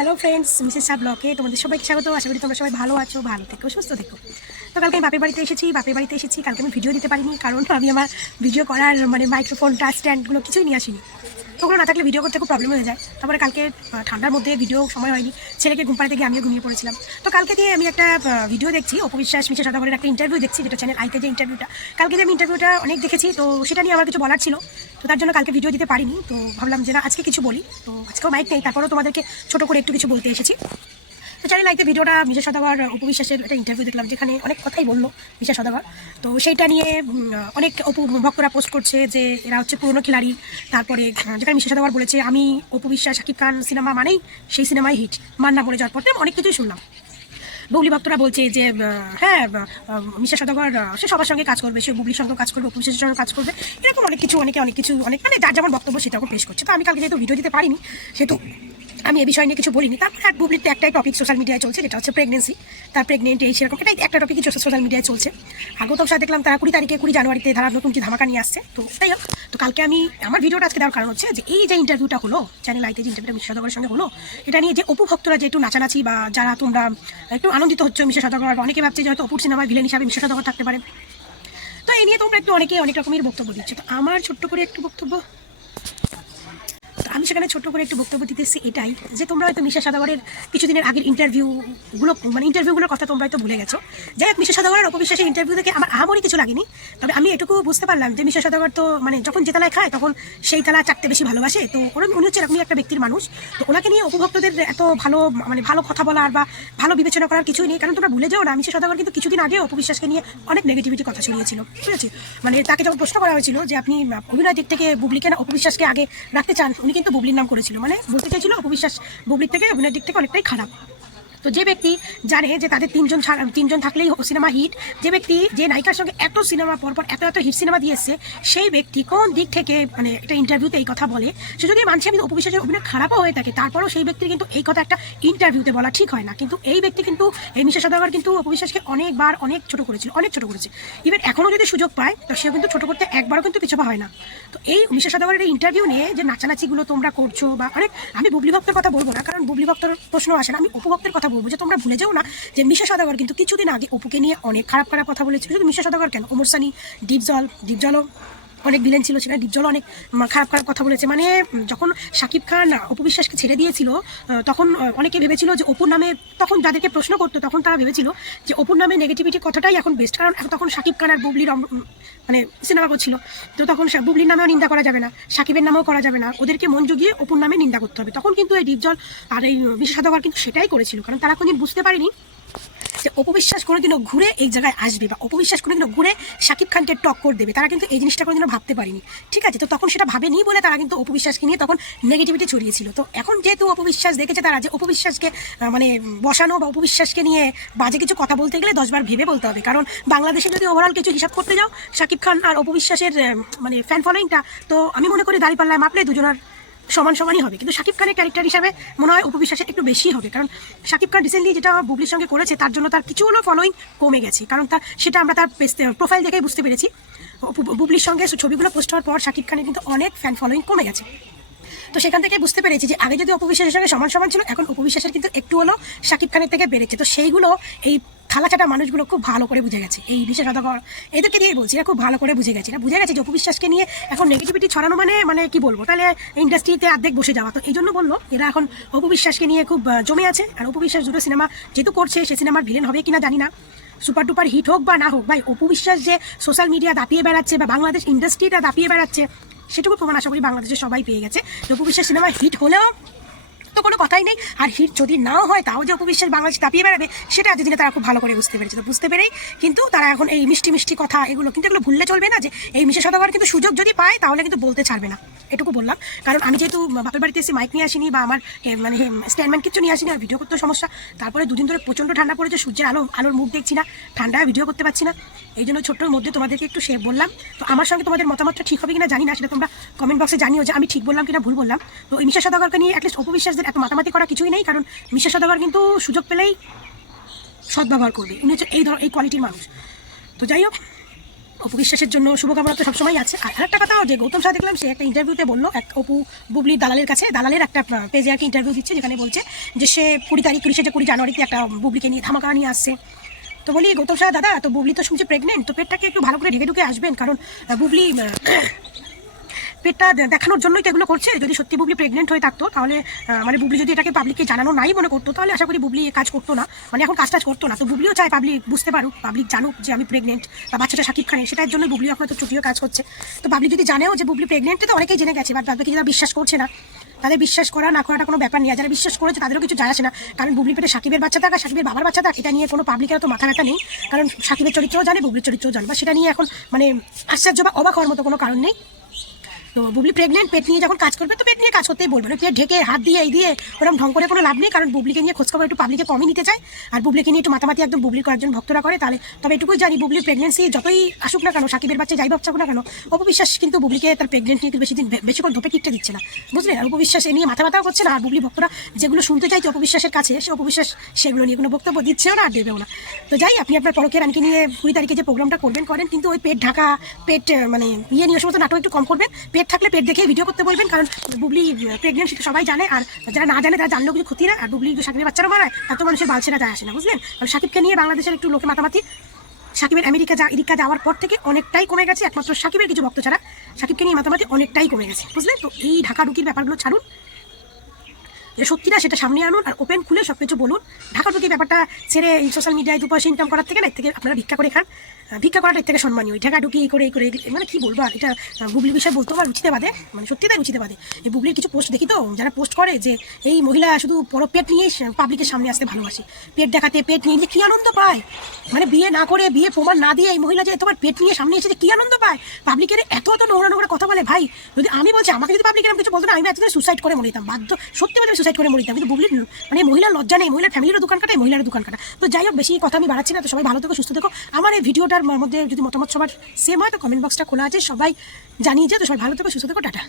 Hello friends Mrs Shah ব্লকে তোমাদের সবাইকে স্বাগত। আশা করি তোমরা সবাই ভালো আছো, ভালো থেকো, সুস্থ থেকো। তো কালকে আমি বাপের বাড়িতে এসেছি, বাপের বাড়িতে এসেছি। কালকে আমি ভিডিও দিতে পারিনি, কারণ আমি আমার ভিডিও করার মানে মাইক্রোফোনটা স্ট্যান্ডগুলো কিছুই নিয়ে আসিনি। ওগুলো না থাকলে ভিডিও করতে খুব প্রবলেম হয়ে যায়। তারপরে কালকে ঠান্ডার মধ্যে ভিডিও সময় হয়নি। ছেলেকে ঘুম পাড়াতে গিয়ে আমিও ঘুমিয়ে পড়েছিলাম। তো কালকে দিয়ে আমি একটা ভিডিও দেখছি। অপবিশ্বাস, মিশে সাদাবরের একটা ইন্টারভিউ দেখছি, যেটা চ্যানেল আইতে যে ইন্টারভিউটা কালকে যে আমি ইন্টারভিউটা অনেক দেখেছি, তো সেটা নিয়ে আমার কিছু বলার ছিল। তো তার জন্য কালকে ভিডিও দিতে পারিনি। তো ভাবলাম যে না, আজকে কিছু বলি। তো আজকেও মাইক নেই, তারপরেও তোমাদেরকে ছোটো করে একটু কিছু বলতে এসেছি। তো চ্যানেল আইতে ভিডিওটা মিশা সদাগর উপবিশ্বাসের একটা ইন্টারভিউ দেখলাম, যেখানে অনেক কথাই বলল মিশা সদাগর। তো সেইটা নিয়ে অনেক অপু, ভক্তরা পোস্ট করছে যে এরা হচ্ছে পুরনো খিলাড়ি। তারপরে যেখানে মিশা সদাগর বলেছে, আমি উপবিশ্বাস শাকিব খান সিনেমা মানেই সেই সিনেমাই হিট মান্না বলে যাওয়ার পর অনেক কিছুই শুনলাম। বৌলি ভক্তরা বলছে যে হ্যাঁ মিশা সদাগর সে সবার সঙ্গে কাজ করবে, সে বুবলির সঙ্গে কাজ করবে উপবিশ্বাসের সঙ্গে কাজ করবে। এরকম অনেক কিছু, অনেকে অনেক কিছু, অনেক মানে যার যেমন বক্তব্য, সেটাও পেশ করছে। তো আমি কালকে যেহেতু ভিডিও দিতে পারিনি, সেহেতু আমি এ বিষয় নিয়ে কিছু বলিনি। তারপরে আর বুবলির তো একটাই টপিক সোশ্যাল মিডিয়ায় চলছে, যেটা হচ্ছে প্রেগনেন্সি তার প্রেগনেন্ট এই সেরকম এটাই একটা টপিক কিছু সোশ্যাল মিডিয়ায় চলছে। আগেও তো সাথে দেখলাম তারা কুড়ি তারিখে, কুড়ি জানুয়ারিতে তারা নতুন কি ধামাকা নিয়ে আসছে। তো তাই হোক, তো কালকে আমি, আমার ভিডিওটা আজকে দেওয়ার কারণ হচ্ছে যে এই যে ইন্টারভিউটা হলো চ্যানেল আইতে যে ইন্টারভিউটা মিশা সদাগরের সঙ্গে হলো, এটা নিয়ে যে অপু ভক্তরা যে একটু নাচানাচি বা যারা তোমরা একটু আনন্দিত হচ্ছে মিশা সদাগর, অনেকে ভাবছে যে হয়তো অপুর সিনেমায় ভিলেন হিসাবে মিশা সদাগর থাকতে পারে। তো এই নিয়ে তোমরা একটু অনেকে অনেক রকমের বক্তব্য দিচ্ছে। তো আমার ছোট্ট করে একটু বক্তব্য। সেখানে ছোট্ট করে একটু বক্তব্য দিতে এসেছি এটাই যে তোমরা হয়তো মিশা সাদাগরের কিছুদিনের আগের ইন্টারভিউগুলো মানে ইন্টারভিউগুলোর কথা তোমরা হয়তো ভুলে গেছো। যাই হোক, মিশা সাদাগরের অপবিশ্বাসের ইন্টারভিউ থেকে আমার আহামরি কিছু লাগেনি। তবে আমি এটুকু বুঝতে পারলাম যে মিশা সাদাগর তো মানে যখন যে তালায় খায় তখন সেই তালা চাকতে বেশি ভালোবাসে। তো ওরা, উনি হচ্ছে এরকমই একটা ব্যক্তির মানুষ। তো ওনাকে নিয়ে উপভক্তদের এত ভালো মানে ভালো কথা বলার বা ভালো বিবেচনা করার কিছুই নেই। কারণ তোমরা ভুলে যাও না, মিশা সাদাগর কিন্তু কিছুদিন আগে অপবিশ্বাসকে নিয়ে অনেক নেগেটিভিটি কথা ছড়িয়েছিল। ঠিক আছে? মানে তাকে যখন প্রশ্ন করা হয়েছিল যে আপনি অভিনয় দিক থেকে বুবলিকে না অপবিশ্বাসকে আগে রাখতে চান, উনি কিন্তু বুবলির নাম করেছিল। মানে বলতে চাইছিল অপবিশ্বাস বুবলির থেকে অভিনয়ের দিক থেকে অনেকটাই খারাপ। তো যে ব্যক্তি জানে যে তাদের তিনজন তিনজন থাকলেই সিনেমা হিট, যে ব্যক্তি যে নায়িকার সঙ্গে এত সিনেমা পরপর এত এত হিট সিনেমা দিয়ে এসছে, সেই ব্যক্তি কোন দিক থেকে মানে একটা ইন্টারভিউতে এই কথা বলে, সে যদি মানছে আমি অপবিশ্বাসের অভিনয় খারাপও হয়ে থাকে, তারপরেও সেই ব্যক্তির কিন্তু এই কথা একটা ইন্টারভিউতে বলা ঠিক হয় না। কিন্তু এই ব্যক্তি কিন্তু, এই মিশা সদাগর কিন্তু অপবিশ্বাসকে অনেকবার অনেক ছোট করেছিল, অনেক ছোট করেছে। ইভেন এখনও যদি সুযোগ পায়, তো সে কিন্তু ছোট করতে একবারও কিন্তু পিছপা হয় না। তো এই মিশা সদাগরের এই ইন্টারভিউ নিয়ে যে নাচানাচিগুলো তোমরা করছ বা অনেক আমি বুবলি ভক্তের কথা বলব না, কারণ বুবলি ভক্তর প্রশ্ন আসে না, আমি উপভক্তের কথা বলব যে তোমরা ভুলে যাও না যে মিশা সদাগর কিন্তু কিছুদিন আগে অপুকে নিয়ে অনেক খারাপ খারাপ কথা বলেছিল। শুধু মিশা সদাগর কেন? ওমর সানি ডিপজল, ডিপজলও অনেক ভিলেন ছিল সেটা ডিপজল অনেক খারাপ খারাপ কথা বলেছে। মানে যখন শাকিব খান অপু বিশ্বাসকে ছেড়ে দিয়েছিল তখন অনেকে ভেবেছিল যে অপুর নামে, তখন যাদেরকে প্রশ্ন করতো, তখন তারা ভেবেছিল যে অপুর নামে নেগেটিভিটি কথাটাই এখন বেস্ট কারণ তখন শাকিব খান আর বুবলির মানে সিনেমা করছিল তো তখন বুবলির নামেও নিন্দা করা যাবে না শাকিবের নামেও করা যাবে না। ওদেরকে মন জুগিয়ে অপুর নামে নিন্দা করতে হবে। তখন কিন্তু এই ডিপজল আর এই বিশেষাধকর কিন্তু সেটাই করেছিল, কারণ তারা কোনদিন বুঝতে পারেনি যে অপবিশ্বাস কোনোদিনও ঘুরে এই জায়গায় আসবে বা অপবিশ্বাস কোনোদিনও ঘুরে শাকিব খানকে টক টক্কর দেবে। তারা কিন্তু এই জিনিসটা কোনোদিনও ভাবতে পারেনি। ঠিক আছে? তো তখন সেটা ভাবেনি বলে তারা কিন্তু অপবিশ্বাসকে নিয়ে তখন নেগেটিভিটি ছড়িয়েছিল। তো এখন যেহেতু অপবিশ্বাস দেখেছে তারা যে অপবিশ্বাসকে মানে বসানো বা অপবিশ্বাসকে নিয়ে বাজে কিছু কথা বলতে গেলে দশবার ভেবে বলতে হবে। কারণ বাংলাদেশে যদি ওভারঅল কিছু হিসাব করতে যাও শাকিব খান আর অপবিশ্বাসের মানে ফ্যান ফলোয়িংটা তো আমি মনে করি দাঁড়িপাল্লায় মাপলে দুজনের সমান সমানই হবে। কিন্তু শাকিব খানের ক্যারেক্টার হিসাবে মনে হয় উপবিশ্বাসের একটু বেশি হবে। কারণ শাকিব খান রিসেন্টলি যেটা বুবলির সঙ্গে করেছে, তার জন্য তার কিছু হলো ফলোয়িং কমে গেছে। কারণ তার, সেটা আমরা তার প্রোফাইল দেখেই বুঝতে পেরেছি। বুবলির সঙ্গে ছবিগুলো পোস্ট হওয়ার পর শাকিব খানের কিন্তু অনেক ফ্যান ফলোয়িং কমে গেছে। তো সেখান থেকে বুঝতে পেরেছি যে আগে যদি অপবিশ্বাসের সঙ্গে সমান সমান ছিল, এখন অপবিশ্বাসের কিন্তু একটু হলো শাকিব খানের থেকে বেড়েছে। তো সেইগুলো এই থালাচাটা মানুষগুলো খুব ভালো করে বুঝে গেছে। এই বিশেষ সদাগর এদেরকে দিয়েই বলছি, এরা খুব ভালো করে বুঝে গেছে। এরা বুঝে গেছে যে অপবিশ্বাসকে নিয়ে এখন নেগেটিভিটি ছড়ানো মানে মানে কি বলব? তাহলে ইন্ডাস্ট্রিতে অর্ধেক বসে যাওয়া। তো এই জন্য বলল, এরা এখন অপবিশ্বাসকে নিয়ে খুব জমে আছে। আর অপবিশ্বাস দুটো সিনেমা যেহেতু করছে, সে সিনেমার ভিলেন হবে কিনা জানি না। সুপার টুপার হিট হোক বা না হোক, ভাই অপু বিশ্বাস যে সোশ্যাল মিডিয়া দাপিয়ে বেড়াচ্ছে বা বাংলাদেশ ইন্ডাস্ট্রিটা দাপিয়ে বেড়াচ্ছে, সেটুকু প্রমাণ আশা করি বাংলাদেশের সবাই পেয়ে গেছে। যে অপু বিশ্বাস সিনেমা হিট হলেও তো কোনো কথাই নেই। আর হিট যদি নাও হয়, তাও যে অপবিশ্বাস বাংলাদেশ দাপিয়ে বেড়াবে, সেটা আজকে দিনে তারা খুব ভালো করে বুঝতে পেরেছে। তো বুঝতে পেরেই কিন্তু তারা এখন এই মিষ্টি মিষ্টি কথা, এগুলো কিন্তু এগুলো ভুললে চলবে না যে এই মিশে শতবার কিন্তু সুযোগ যদি পায়, তাহলে কিন্তু বলতে ছাড়বে না। এটুকু বললাম। কারণ আমি যেহেতু বাপের বাড়িতে এসে মাইক নিয়ে আসিনি বা আমার মানে স্ট্যান্ডম্যান কিছু নিয়ে আসিনি আর ভিডিও করতে সমস্যা, তারপরে দুদিন ধরে প্রচণ্ড ঠান্ডা পড়েছে, সূর্যের আলো, আলোর মুখ দেখছি না, ঠান্ডায় ভিডিও করতে পারছি না। এই জন্য ছোট্টর মধ্যে তোমাদেরকে একটু শেয়ার বললাম। তো আমার সঙ্গে তোমাদের মতামতটা ঠিক হবে কিনা জানি না, সেটা তোমরা কমেন্ট বক্সে জানিও যে আমি ঠিক বললাম কিনা ভুল বললাম। তো এই মিশা সদাগরকে নিয়ে অ্যাটলিস্ট অপবিশ্বাসদের এত মাতামাতি করা কিছুই নেই, কারণ মিশা সদাগর কিন্তু সুযোগ পেলেই সদ্ব্যবহার করবে। উনি হচ্ছে এই ধর এই কোয়ালিটির মানুষ। তো যাই হোক অপু বিশ্বাসের জন্য শুভকামনা তো সবসময় আছে। আর আরেকটা কথাও যে গৌতম শাহ দেখলাম, সে একটা ইন্টারভিউতে বলল, এক অপু বুবলির দালালের কাছে, দালালের একটা পেজে আর কি ইন্টারভিউ দিচ্ছে, যেখানে বলছে যে সে কুড়ি তারিখ, কুড়ি সেটা কুড়ি জানুয়ারিতে একটা বুবলিকে নিয়ে ধামাকা নিয়ে আসছে। তো বলি, গৌতম শাহ, দাদা, তো বুবলি তো শুনছি প্রেগনেন্ট তো পেটটাকে একটু ভালো করে ঢেকে ঢুকে আসবেন, কারণ বুবলি পেটটা দেখানোর জন্যই তো এগুলো করছে। যদি সত্যি বুবলি প্রেগনেন্ট হয়ে থাকতো, তাহলে মানে বুবলি যদি এটাকে পাবলিককে জানানো নাই মনে করতো, তাহলে আশা করি বুবলি কাজ করতো না। মানে এখন কাজ টাজ করতো না। তো বুবলিও চায় পাবলিক বুঝতে পারুক পাবলিক জানুক যে আমি প্রেগনেন্ট বা বাচ্চাটা সাকিব খানের। সেটার জন্য বুবলি এখন তো চুটিও কাজ করছে। তো পাবলিক যদি জানেও যে বুবলি প্রেগনেন্ট তো অনেকেই জেনে গেছে বাট বাকি যারা বিশ্বাস করছে না, তাদের বিশ্বাস করা না করাটা কোনো ব্যাপার নেই। যারা বিশ্বাস করেছে, তাদেরও কিছু যায় আসে না। কারণ বুবলি পেটে সাকিবের বাচ্চা থাকা, সাকিবের বাবার বাচ্চা থাক, এটা নিয়ে কোনো পাবলিকের তো মাথা ব্যথা নেই। কারণ সাকিবের চরিত্রও জানে, বুবলির চরিত্রও জানে। বা সেটা নিয়ে এখন মানে আশ্চর্য বা অবাক হওয়ার মতো কোনো কারণ নেই। তো বুবলি প্রেগনেন্ট পেট নিয়ে যখন কাজ করবে তো পেট নিয়ে কাজ করতেই বলবে। পেট ঢেকে হাত দিয়ে, এই দিয়ে ওরকম ঢং করে কোনো লাভ নেই, কারণ বুবলিকে নিয়ে খোঁজখবর একটু পাবলিকে কমই নিতে চায়। আর বুবলিকে নিয়ে একটু মাতামাতি একদম বুবলির কয়েকজন ভক্তরা করে। তাহলে তবে এটুকুই জানি, বুবলির প্রেগনেন্সি যতই আসুক না কেন, সাকিবের বাচ্চা যাই হোক না কেন, অপবিশ্বাস কিন্তু বুবলিকে তার প্রেগনেন্ট নিয়ে বেশি দিন বেশিক্ষণ ধোপে কিকতে দিচ্ছে না। বুঝলে? আর অপবিশ্বাস এ নিয়ে মাথা ব্যথাও করছে না। আর বুবলি ভক্তরা যেগুলো শুনতে চাইছে অপবিশ্বাসের কাছে, সে অপবিশ্বাস সেগুলো নিয়ে কোনো বক্তব্য দিচ্ছেও না আর দেবেও না। তো যাই, আপনি আপনার পরকের রানীকে নিয়ে কুড়ি তারিখে যে প্রোগ্রামটা করবেন, করেন। কিন্তু ওই পেট ঢাকা, পেট মানে ইয়ে নিয়ে সমস্ত নাটক একটু কম করবেন। পেট থাকলে পেট দেখে ভিডিও করতে বলবেন, কারণ বুবলি প্রেগনেন্ট সবাই জানে, আর যারা না জানে তারা জানলেও কিছু ক্ষতি না, আর বুবলি, সাকিবের বাচ্চারা মারায় এত মানুষের বালছেরা যায় আসে না, বুঝলেন? আর সাকিবকে নিয়ে বাংলাদেশের একটু লোকে মাতামাতি। সাকিবের আমেরিকা যা আমেরিকা যাওয়ার পর থেকে অনেকটাই কমে গেছে, একমাত্র সাকিবের কিছু ভক্ত ছাড়া সাকিবকে নিয়ে মাতামাতি অনেকটাই কমে গেছে, বুঝলেন? তো এই ঢাকা ঢুকির ব্যাপারগুলো ছাড়ুন। যেটা সত্যি না সেটা সামনে আনুন, আর ওপেন খুলে সব কিছু বলুন। ঢাকা ঢুকি ব্যাপারটা ছেড়ে এই সোশ্যাল মিডিয়ায় দু পয়সা ইনকাম করার থেকে না থেকে আপনারা ভিক্ষা করে খান। ভিক্ষা করাটা এর থেকে সম্মানীয়। ওই ঢাকা ঢুকি এই করে এই করে মানে কি বলব, আর এটা বুবলির বিষয়ে বলতে আমার রুচিতে বাদে মানে সত্যি তাই রুচিতে বাদে এই বুবলির কিছু পোস্ট দেখি তো, যারা পোস্ট করে যে এই মহিলা শুধু বড় পেট নিয়ে পাবলিকের সামনে আসতে ভালোবাসে। পেট দেখাতে, পেট নিয়ে কি আনন্দ পায়? মানে বিয়ে না করে, বিয়ে প্রমাণ না দিয়ে এই মহিলা যে তোমার পেট নিয়ে সামনে এসে যে কি আনন্দ পায়? পাবলিকের এত এত নোংরা নোংরা কথা বলে, ভাই, যদি আমি বলছি, আমাকে যদি পাবলিকের এরকম কিছু বলতো না, আমি আজকে সুসাইড করে মরে যেতাম, বাধ্য, সত্যি বলে সুসাইড করে মরে যেতাম। কিন্তু বুবলির মানে মহিলার লজ্জা নেই, মহিলার ফ্যামিলিরও দোকান কাটায়, মহিলার দোকান কাটা। তো যাই হোক, বেশি কথা আমি বাড়াচ্ছি না, তো সবাই ভালো থেকো, সুস্থ থেকো। আমার এই ভিডিওটার মধ্যে যদি মতামত সবার সেম হয়, তো কমেন্ট বক্সটা খোলা আছে। সবাই জানিয়ে যে তো সবাই ভালো থাকো, সুস্থ থাকো, টাটা।